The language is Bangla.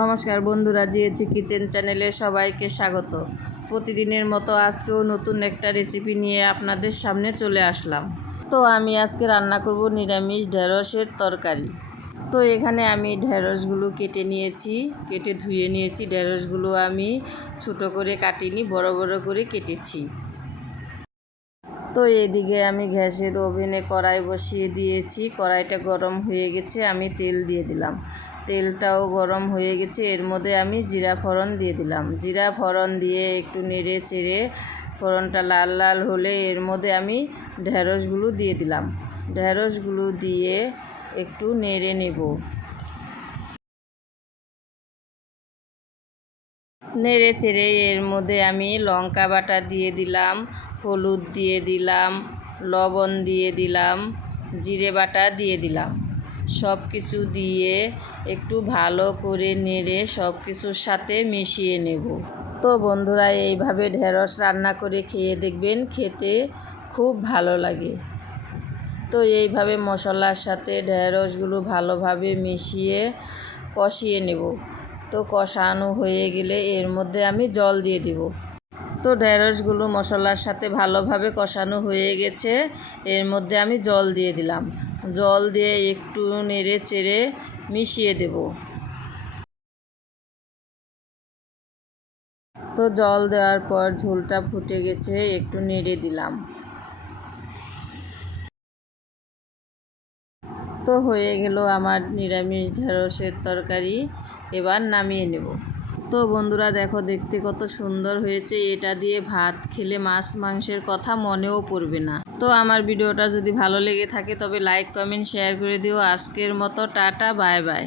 নমস্কার বন্ধুরা জিএচি কিচেন চ্যানেলে সবাইকে স্বাগত। প্রতিদিনের মতো আজকেও নতুন একটা রেসিপি নিয়ে আপনাদের সামনে চলে আসলাম। তো আমি আজকে রান্না করব নিরামিষ ঢেঁড়সের তরকারি। তো এখানে আমি ঢেঁড়সগুলো কেটে নিয়েছি, কেটে ধুয়ে নিয়েছি। ঢেঁড়সগুলো আমি ছোটো করে কাটিনি, বড় বড় করে কেটেছি। তো এদিকে আমি গ্যাসের ওভেনে কড়াই বসিয়ে দিয়েছি। কড়াইটা গরম হয়ে গেছে, আমি তেল দিয়ে দিলাম। তেলটাও গরম হয়ে গেছে, এর মধ্যে আমি জিরা ফোড়ন দিয়ে দিলাম। জিরা ফোড়ন দিয়ে একটু নেড়ে চেড়ে ফোড়নটা লাল লাল হলে এর মধ্যে আমি ঢেঁড়সগুলো দিয়ে দিলাম। ঢেঁড়সগুলো দিয়ে একটু নেড়ে নেব। নেড়ে চেড়ে এর মধ্যে আমি লঙ্কা বাটা দিয়ে দিলাম। হলুদ দিয়ে দিলাম, লবণ দিয়ে দিলাম, জিরে বাটা দিয়ে দিলাম। সব কিছু দিয়ে একটু ভালো করে নেড়ে সব কিছুর সাথে মিশিয়ে নেব। তো বন্ধুরা, এইভাবে ঢেঁড়স রান্না করে খেয়ে দেখবেন খেতে খুব ভালো লাগে। তো এইভাবে মশলার সাথে ঢেঁড়সগুলো ভালোভাবে মিশিয়ে কষিয়ে নেব। তো কষানো হয়ে গেলে এর মধ্যে আমি জল দিয়ে দেব। তো ঢেঁড়সগুলো মশলার সাথে ভালোভাবে কষানো হয়ে গেছে। এর মধ্যে আমি জল দিয়ে দিলাম। জল দিয়ে একটু নেড়ে চেড়ে মিশিয়ে দেব। তো জল দেওয়ার পর ঝোলটা ফুটে গেছে, একটু নেড়ে দিলাম। তো হয়ে গেল আমার নিরামিষ ঢেঁড়সের তরকারি। এবার নামিয়ে নেব। তো বন্ধুরা দেখো, দেখতে কত সুন্দর হয়েছে। এটা দিয়ে ভাত খেলে মাছ মাংসের কথা মনেও পড়বে না। তো আমার ভিডিওটা যদি ভালো লেগে থাকে, তবে লাইক কমেন্ট শেয়ার করে দিও। আজকের মতো টাটা বাই বাই